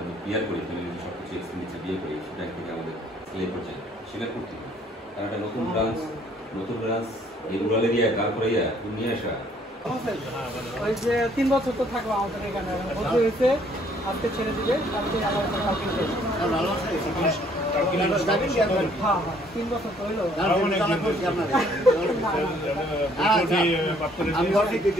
আমরা বিয়ার করি ফ্যামিলি সব কিছু এক্সপেন্ডিচার বিয়ে করি সেটা থেকে আমাদের সেলের পর্যায়ে সেটা করতে হবে। কারণ একটা নতুন ব্রাঞ্চ এই রুরাল এরিয়ায় কার করাইয়া নিয়ে আসা ওই যে 3 বছর তো থাকবো আমাদের এখানে ভর্তি হয়েছে আজকে ছেড়ে দিবে কালকে আবার কালকে ভালো আছে হ্যাঁ 3 বছর তো হইলো আমি ঘরে দিতে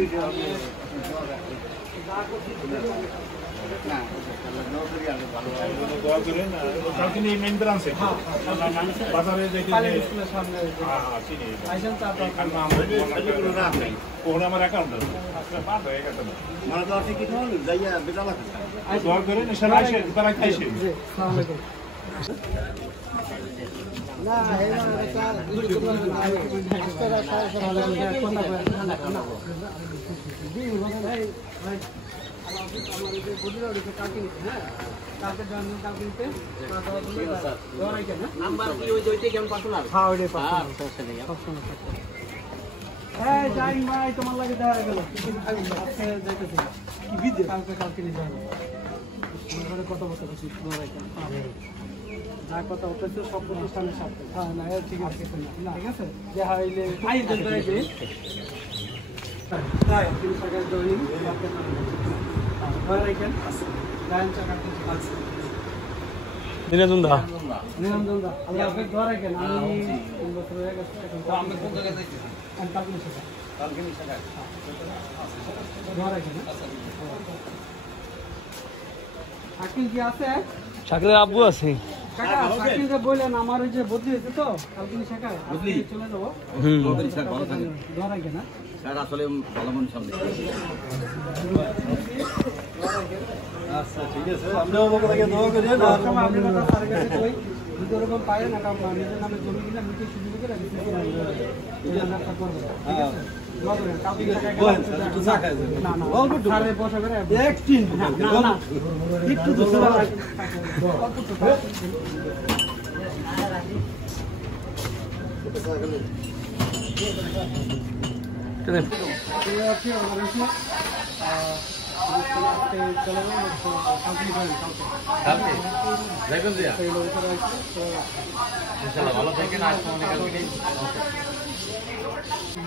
তোমার লাগে দেখা গেল কত বছর যা কথা হচ্ছে সব প্রতিষ্ঠানের সাথে হ্যাঁ না ঠিক আছে ঠিক আছে যে হাইলে সরকার জয়নিং নিরঞ্জন দা আল্লাহ আপনার দোয়া রাখেন আমি 3 বছর হয়ে গেছে আমি কোন জায়গায় যাইতেছি আমি কালকে দোয়া রাখেন শাকিল কি আছে শাকিলের আব্বু আছে কাকা শাকিলকে বললেন আমার ওই যে বদলি হয়েছে তো কালকে শাখায় চলে যাবো দোয়া রাখেন না স্যার আসলে ভালো মন সামনে আচ্ছা ঠিক আছে আমরাও আপনাকে দোয়া করি না সময় আপনি কথা স্যারের কাছে কই যদি ওরকম পায় না কারণ নিজের নামে জমি কিনা নিতে সুযোগ করে বিক্রি করে এই ব্যবসা করবে ঠিক আছে দোয়া করেন কালকে একটু চা খাই না না অল্প স্যারে বসা করে একটু না একটু দুসরা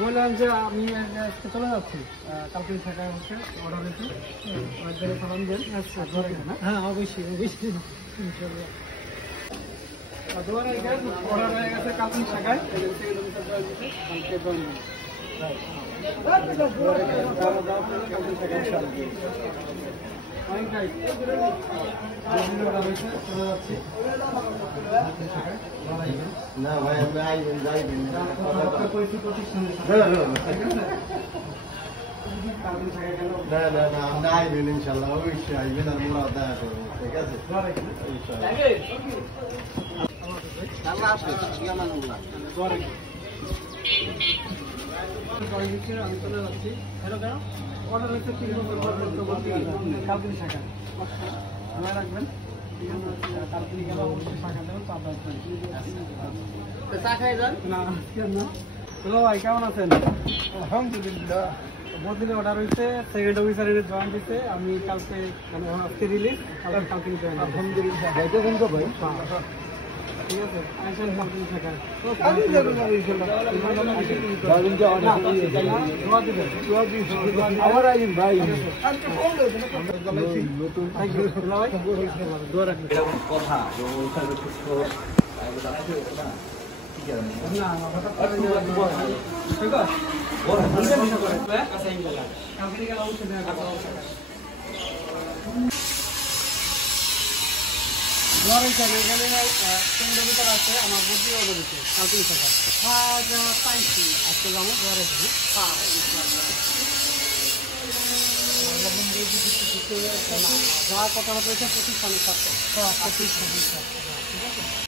বললাম যে আমি চলে যাচ্ছি কালকে থাকা হচ্ছে অর্ডার হয়েছে সালাম দেন হ্যাঁ অবশ্যই অর্ডার হয়ে গেছে কালকে শাখায় না ভাই আমরা আইবেন যাইবেন না না না আমরা আইবেন ইনশাল্লাহ অবশ্যই আইবেন আর মোরা দেখা করবো ঠিক আছে আমি চলে যাচ্ছি অর্ডার হচ্ছে 3 বছর কালকে শাখায় মনে রাখবেন কালকে গেলে অবশ্যই শাখা দেবেন তো আপনার চা খাই যান না ভাই কেমন আছেন আলহামদুলিল্লাহ বদলিতে অর্ডার হয়েছে সেকেন্ড অফিসারের জয়েন দিতে আমি কালকে মানে আজকে রিলিজ কালকে জয়েন আলহামদুলিল্লাহ ভাইটা কোন তো ভাই ঠিক আছে আইসেন কালকে শাখায় আমার আইন ভাই নতুন কথা আছে আমার বুদ্ধি অর্ডার দিচ্ছে কালকে শাখা পাইছি আজকে যাবো ঘরে যা কথা বলতে প্রতিষ্ঠানের সাথে ঠিক আছে